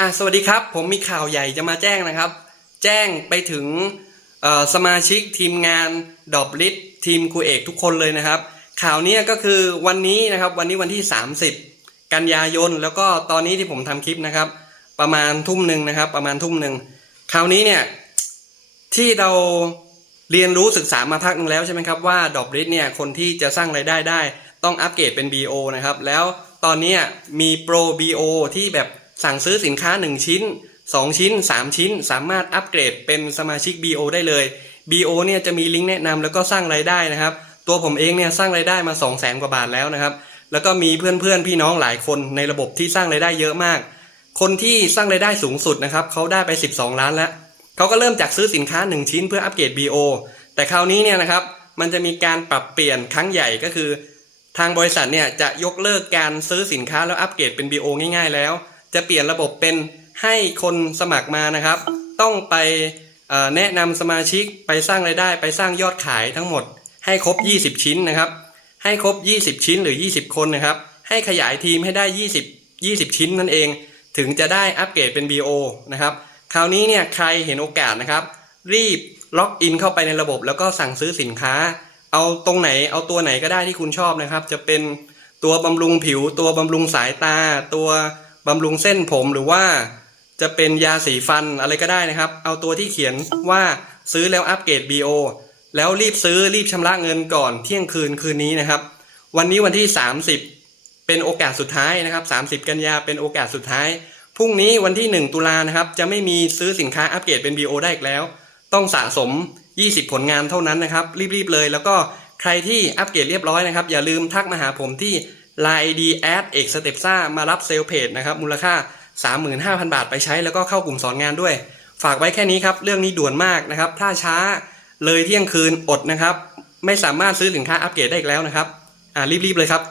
อะสวัสดีครับ ผมมีข่าวใหญ่จะมาแจ้งนะครับ แจ้งไปถึงสมาชิกทีมงานดอบลิททีมครูเอกทุกคนเลยนะครับ ข่าวนี้ก็คือวันนี้นะครับวันนี้วันที่ 30 กันยายน แล้วก็ตอนนี้ที่ผมทำคลิปนะครับ ประมาณทุ่มหนึ่งนะครับ ประมาณทุ่มหนึ่งคราวนี้เนี่ยที่เราเรียนรู้ศึกษามาพักหนึงแล้วใช่ไหมครับว่าดอบลิทเนี่ยคนที่จะสร้างไรายได้ได้ ต้องอัปเกรดเป็น BO นะครับแล้วตอนนี้มีโปร BO ที่แบบ สั่งซื้อสินค้า 1 ชิ้น 2 ชิ้น 3 ชิ้น สามารถอัปเกรดเป็นสมาชิก BO ได้เลย BO เนี่ยจะมีลิงก์แนะนำแล้วก็สร้างไรายได้นะครับ ตัวผมเองเนี่ยสร้างไรายได้มา 2 0 0แสนกว่าบาทแล้วนะครับ แล้วก็มีเพื่อนๆ พี่น้องหลายคนในระบบที่สร้างไรายได้เยอะมาก คนที่สร้างไรายได้สูงสุดนะครับเขาได้ไป 12 ล้านแล้วเขาก็เริ่มจากซื้อสินค้า 1 ชิ้นเพื่ออัปเกรด BO แต่คราวนี้เนี่ยนะครับมันจะมีการปรับเปลี่ยนครั้งใหญ่ก็คือ ทางบริษัทเนี่ยจะยกเลิกการซื้อสินค้าแล้วอัปเกรดเป็น BO ง่าย ๆ แล้ว จะเปลี่ยนระบบเป็นให้คนสมัครมานะครับ ต้องไปแนะนำสมาชิกไปสร้างไรายได้ ไปสร้างยอดขายทั้งหมด ให้ครบ 20 ชิ้นนะครับ ให้ครบ 20 ชิ้นหรือ 20 คนนะครับ ให้ขยายทีมให้ได้ 20 20 ชิ้นนั่นเอง ถึงจะได้อัปเกรดเป็น BO นะครับคราวนี้เนี่ยใครเห็นโอกาสนะครับ รีบล็อกอินเข้าไปในระบบแล้วก็สั่งซื้อสินค้า เอาตรงไหนเอาตัวไหนก็ได้ที่คุณชอบนะครับ จะเป็นตัวบำรุงผิว ตัวบำรุงสายตา ตัว บำรุงเส้นผมหรือว่าจะเป็นยาสีฟันอะไรก็ได้นะครับ เอาตัวที่เขียนว่าซื้อแล้วอัปเกรด BO แล้วรีบซื้อรีบชำระเงินก่อนเที่ยงคืนคืนนี้นะครับ วันนี้วันที่ 30 เป็นโอกาสสุดท้ายนะครับ 30 กันยาเป็นโอกาสสุดท้ายพรุ่งนี้วันที่ 1 ตุลานะครับ จะไม่มีซื้อสินค้าอัปเกรดเป็น BO ได้อีกแล้ว ต้องสะสม 20 ผลงานเท่านั้นนะครับ รีบๆเลย แล้วก็ใครที่อัปเกรดเรียบร้อยนะครับ อย่าลืมทักมาหาผมที่ Line ID แอดเอกสเต็ปซ่ามารับเซลเพจนะครับมูลค่า 35,000 บาทไปใช้แล้วก็เข้ากลุ่มสอนงานด้วย ฝากไว้แค่นี้ครับเรื่องนี้ด่วนมากนะครับ ถ้าช้าเลยเที่ยงคืนอดนะครับ ไม่สามารถซื้อสินค้าอัปเกรดได้อีกแล้วนะครับ อ่ารีบๆเลยครับ